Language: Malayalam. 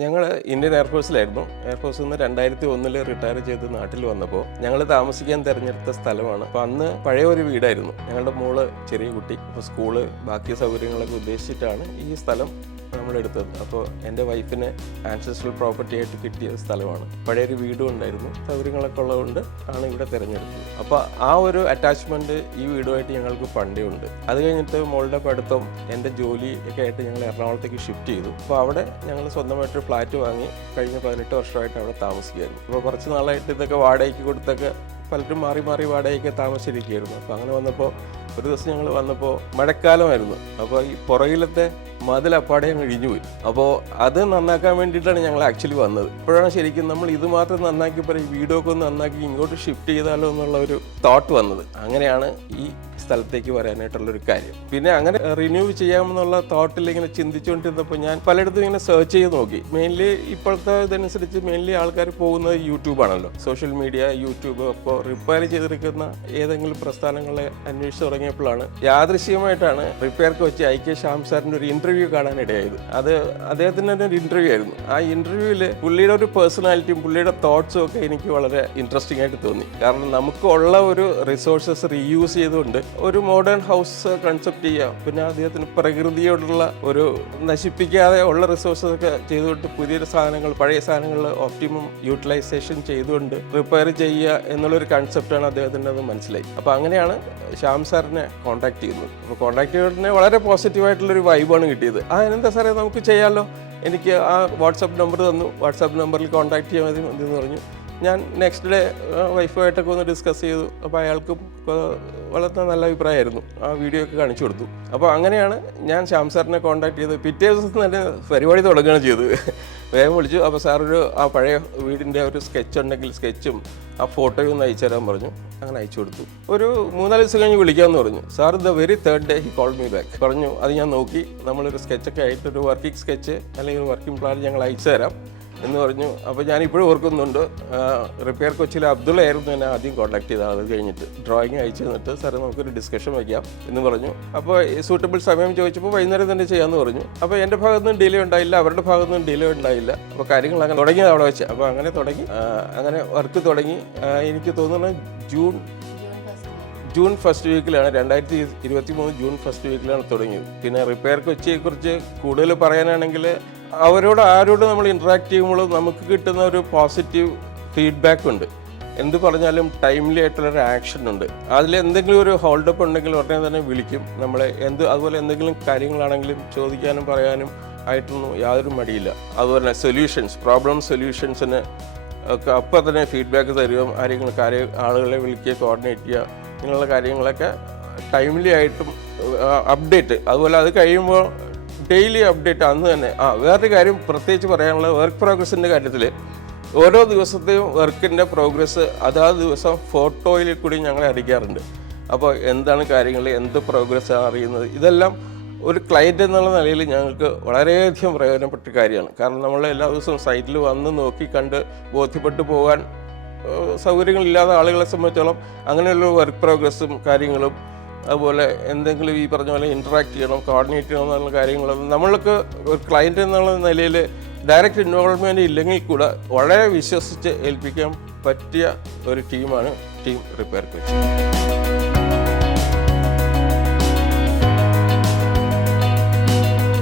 ഞങ്ങൾ ഇന്ത്യൻ എയർഫോഴ്സിലായിരുന്നു. എയർഫോഴ്സിൽ നിന്ന് 2001 റിട്ടയർ ചെയ്ത് നാട്ടിൽ വന്നപ്പോൾ ഞങ്ങൾ താമസിക്കാൻ തിരഞ്ഞെടുത്ത സ്ഥലമാണ്. അപ്പോൾ അന്ന് പഴയ ഒരു വീടായിരുന്നു. ഞങ്ങളുടെ മോള് ചെറിയ കുട്ടി, അപ്പോൾ സ്കൂള് ബാക്കി സൗകര്യങ്ങളൊക്കെ ഉദ്ദേശിച്ചിട്ടാണ് ഈ സ്ഥലം നമ്മളെടുത്തത്. അപ്പോൾ എൻ്റെ വൈഫിന് ആൻസസ്ട്രൽ പ്രോപ്പർട്ടി ആയിട്ട് കിട്ടിയ സ്ഥലമാണ്. പഴയൊരു വീടും ഉണ്ടായിരുന്നു, സൗകര്യങ്ങളൊക്കെ ഉള്ളതുകൊണ്ട് ആണ് ഇവിടെ തിരഞ്ഞെടുത്തത്. അപ്പോൾ ആ ഒരു അറ്റാച്ച്മെൻറ്റ് ഈ വീടുമായിട്ട് ഞങ്ങൾക്ക് പണ്ടേ ഉണ്ട്. അത് കഴിഞ്ഞിട്ട് മോളുടെ പഠിത്തം, എൻ്റെ ജോലി ഒക്കെ ആയിട്ട് ഞങ്ങൾ എറണാകുളത്തേക്ക് ഷിഫ്റ്റ് ചെയ്തു. അപ്പോൾ അവിടെ ഞങ്ങൾ സ്വന്തമായിട്ടൊരു ഫ്ലാറ്റ് വാങ്ങി കഴിഞ്ഞ 18 വർഷമായിട്ട് അവിടെ താമസിക്കുകയായിരുന്നു. അപ്പോൾ കുറച്ച് നാളായിട്ട് ഇതൊക്കെ വാടകയ്ക്ക് കൊടുത്തൊക്കെ പലരും മാറി മാറി വാടകയ്ക്ക് താമസിച്ചിരിക്കുകയായിരുന്നു. അപ്പോൾ അങ്ങനെ വന്നപ്പോൾ ഒരു ദിവസം ഞങ്ങൾ വന്നപ്പോൾ മഴക്കാലമായിരുന്നു. അപ്പോൾ ഈ പുറകിലത്തെ മതിൽ അപ്പാടെ ഞങ്ങൾ ഇഴിഞ്ഞു പോയി. അപ്പോൾ അത് നന്നാക്കാൻ വേണ്ടിയിട്ടാണ് ഞങ്ങൾ ആക്ച്വലി വന്നത്. ഇപ്പോഴാണ് ശരിക്കും നമ്മൾ ഇത് മാത്രം നന്നാക്കിയപ്പോൾ ഈ വീടൊക്കെ ഒന്ന് നന്നാക്കി ഇങ്ങോട്ട് ഷിഫ്റ്റ് ചെയ്താലോ എന്നുള്ള ഒരു തോട്ട് വന്നത്. അങ്ങനെയാണ് ഈ സ്ഥലത്തേക്ക് വരാനായിട്ടുള്ളൊരു കാര്യം. പിന്നെ അങ്ങനെ റിന്യൂ ചെയ്യാമെന്നുള്ള തോട്ടിൽ ഇങ്ങനെ ചിന്തിച്ചുകൊണ്ടിരുന്നപ്പോൾ ഞാൻ പലയിടത്തും ഇങ്ങനെ സെർച്ച് ചെയ്ത് നോക്കി. മെയിൻലി ഇപ്പോഴത്തെ ഇതനുസരിച്ച് മെയിൻലി ആൾക്കാർ പോകുന്നത് യൂട്യൂബാണല്ലോ, സോഷ്യൽ മീഡിയ, യൂട്യൂബ്. അപ്പോൾ റിപ്പയർ ചെയ്തിരിക്കുന്ന ഏതെങ്കിലും പ്രസ്ഥാനങ്ങളെ അന്വേഷിച്ച് തുടങ്ങിയപ്പോഴാണ് യാദൃശ്ചികമായിട്ടാണ് റിപ്പയർക്ക് വെച്ച് ഐക്യ ശ്യാം സാറിൻ്റെ ഒരു ഇന്റർവ്യൂ കാണാനിടയായത്. അത് അദ്ദേഹത്തിൻ്റെ ഒരു ഇന്റർവ്യൂ ആയിരുന്നു. ആ ഇന്റർവ്യൂവിൽ പുള്ളിയുടെ ഒരു പേഴ്സണാലിറ്റിയും പുള്ളിയുടെ തോട്ട്സും ഒക്കെ എനിക്ക് വളരെ ഇൻട്രസ്റ്റിംഗ് ആയിട്ട് തോന്നി. കാരണം നമുക്കുള്ള ഒരു റിസോഴ്സസ് റീയൂസ് ചെയ്തുകൊണ്ട് ഒരു മോഡേൺ ഹൗസ് കൺസെപ്റ്റ് ചെയ്യാം. പിന്നെ അദ്ദേഹത്തിന് പ്രകൃതിയോടുള്ള ഒരു നശിപ്പിക്കാതെ ഉള്ള റിസോഴ്സസ് ഒക്കെ ചെയ്തുകൊണ്ട് പുതിയ സാധനങ്ങൾ, പഴയ സാധനങ്ങൾ ഓപ്റ്റിമം യൂട്ടിലൈസേഷൻ ചെയ്തുകൊണ്ട് റിപ്പയർ ചെയ്യുക എന്നുള്ളൊരു കൺസെപ്റ്റാണ് അദ്ദേഹത്തിൻ്റെ അത് മനസ്സിലായി. അപ്പോൾ അങ്ങനെയാണ് ശ്യാം സാറിനെ കോൺടാക്ട് ചെയ്യുന്നത്. അപ്പോൾ കോൺടാക്ട് ചെയ്തതിന് വളരെ പോസിറ്റീവായിട്ടുള്ളൊരു വൈബാണ് കിട്ടിയത്. എന്താ സാറേ നമുക്ക് ചെയ്യാമല്ലോ, എനിക്ക് ആ വാട്സാപ്പ് നമ്പർ തന്നു. വാട്സാപ്പ് നമ്പറിൽ കോൺടാക്ട് ചെയ്യാൻ മതി എന്ന് പറഞ്ഞു. ഞാൻ നെക്സ്റ്റ് ഡേ വൈഫുമായിട്ടൊക്കെ ഒന്ന് ഡിസ്കസ് ചെയ്തു. അപ്പോൾ അയാൾക്കും വളരെ നല്ല അഭിപ്രായമായിരുന്നു. ആ വീഡിയോ ഒക്കെ കാണിച്ചു കൊടുത്തു. അപ്പോൾ അങ്ങനെയാണ് ഞാൻ ശ്യാം സാറിനെ കോൺടാക്ട് ചെയ്തത്. പിറ്റേ ദിവസം തന്നെ പരിപാടി തുടങ്ങുകയാണ് ചെയ്തത്. വേഗം വിളിച്ചു. അപ്പോൾ സാറൊരു ആ പഴയ വീടിൻ്റെ ഒരു സ്കെച്ച് ഉണ്ടെങ്കിൽ സ്കെച്ചും ആ ഫോട്ടോയും ഒന്ന് അയച്ചു തരാൻ പറഞ്ഞു. അങ്ങനെ അയച്ചു കൊടുത്തു. ഒരു 3-4 ദിവസം കഴിഞ്ഞ് വിളിക്കാമെന്ന് പറഞ്ഞു. Sir the very third day he called me back. പറഞ്ഞു അത് ഞാൻ നോക്കി, നമ്മളൊരു സ്കെച്ചൊക്കെ ആയിട്ടൊരു വർക്കിംഗ് സ്കെച്ച് അല്ലെങ്കിൽ ഒരു വർക്കിംഗ് പ്ലാൻ ഞങ്ങൾ അയച്ചു തരാം എന്ന് പറഞ്ഞു. അപ്പോൾ ഞാനിപ്പോഴും ഓർക്കുന്നുണ്ട്, റിപ്പയർ കൊച്ചിയിലെ അബ്ദുള്ളയായിരുന്നു എന്നെ ആദ്യം കോൺടാക്ട് ചെയ്തത്. അത് കഴിഞ്ഞിട്ട് ഡ്രോയിങ് അയച്ചു തന്നിട്ട് സാറേ നമുക്കൊരു ഡിസ്കഷൻ വയ്ക്കാം എന്ന് പറഞ്ഞു. അപ്പോൾ സൂട്ടബിൾ സമയം ചോദിച്ചപ്പോൾ വൈകുന്നേരം തന്നെ ചെയ്യാമെന്ന് പറഞ്ഞു. അപ്പോൾ എൻ്റെ ഭാഗത്തുനിന്നും ഡിലേ ഉണ്ടായില്ല, അവരുടെ ഭാഗത്തുനിന്നും ഡിലേ ഉണ്ടായില്ല. അപ്പോൾ കാര്യങ്ങൾ അങ്ങനെ തുടങ്ങിയത് അവിടെ വെച്ച്. അപ്പോൾ അങ്ങനെ തുടങ്ങി, അങ്ങനെ വർക്ക് തുടങ്ങി. എനിക്ക് തോന്നുന്നത് ജൂൺ ഫസ്റ്റ് വീക്കിലാണ്, 2023 ജൂൺ ഫസ്റ്റ് വീക്കിലാണ് തുടങ്ങിയത്. പിന്നെ റിപ്പയർ കൊച്ചിയെക്കുറിച്ച് കൂടുതൽ പറയാനാണെങ്കിൽ ആരോട് നമ്മൾ ഇൻട്രാക്ട് ചെയ്യുമ്പോൾ നമുക്ക് കിട്ടുന്ന ഒരു പോസിറ്റീവ് ഫീഡ്ബാക്ക് ഉണ്ട്. എന്ത് പറഞ്ഞാലും ടൈംലി ആയിട്ടുള്ളൊരു ആക്ഷൻ ഉണ്ട്. അതിൽ എന്തെങ്കിലും ഒരു ഹോൾഡപ്പ് ഉണ്ടെങ്കിൽ ഉടനെ തന്നെ വിളിക്കും നമ്മളെ. അതുപോലെ എന്തെങ്കിലും കാര്യങ്ങളാണെങ്കിലും ചോദിക്കാനും പറയാനും ആയിട്ടൊന്നും യാതൊരു മടിയില്ല. അതുപോലെ പ്രോബ്ലം സൊല്യൂഷൻസിന് ഒക്കെ അപ്പം തന്നെ ഫീഡ്ബാക്ക് തരികയും ആളുകളെ വിളിക്കുക, കോർഡിനേറ്റ് ചെയ്യുക, ഇങ്ങനെയുള്ള കാര്യങ്ങളൊക്കെ ടൈംലി ആയിട്ടും അപ്ഡേറ്റ്. അതുപോലെ അത് കഴിയുമ്പോൾ ഡെയിലി അപ്ഡേറ്റ് അന്ന് തന്നെ. വേറൊരു കാര്യം പ്രത്യേകിച്ച് പറയാനുള്ളത്, വർക്ക് പ്രോഗ്രസിൻ്റെ കാര്യത്തിൽ ഓരോ ദിവസത്തെയും വർക്കിൻ്റെ പ്രോഗ്രസ് അതാത് ദിവസം ഫോട്ടോയിൽ കൂടി ഞങ്ങളെ അറിയിക്കാറുണ്ട്. അപ്പോൾ എന്താണ് കാര്യങ്ങൾ, എന്ത് പ്രോഗ്രസ്സാണ് അറിയുന്നത്, ഇതെല്ലാം ഒരു ക്ലയൻറ്റ് എന്നുള്ള നിലയിൽ ഞങ്ങൾക്ക് വളരെയധികം പ്രയോജനപ്പെട്ട കാര്യമാണ്. കാരണം നമ്മൾ എല്ലാ ദിവസവും സൈറ്റിൽ വന്ന് നോക്കി കണ്ട് ബോധ്യപ്പെട്ടു പോകാൻ സൗകര്യങ്ങളില്ലാത്ത ആളുകളെ സംബന്ധിച്ചോളം അങ്ങനെയുള്ള വർക്ക് പ്രോഗ്രസ്സും കാര്യങ്ങളും, അതുപോലെ എന്തെങ്കിലും ഈ പറഞ്ഞ പോലെ ഇൻട്രാക്ട് ചെയ്യണം, കോർഡിനേറ്റ് ചെയ്യണം എന്നുള്ള കാര്യങ്ങളൊന്നും നമ്മൾക്ക് ഒരു ക്ലയൻറ്റ് എന്നുള്ള നിലയിൽ ഡയറക്റ്റ് ഇൻവോൾവ്മെൻറ്റ് ഇല്ലെങ്കിൽ കൂടെ വളരെ വിശ്വസിച്ച് ഏൽപ്പിക്കാൻ പറ്റിയ ഒരു ടീമാണ് ടീം റിപ്പയർ കൊച്ചി.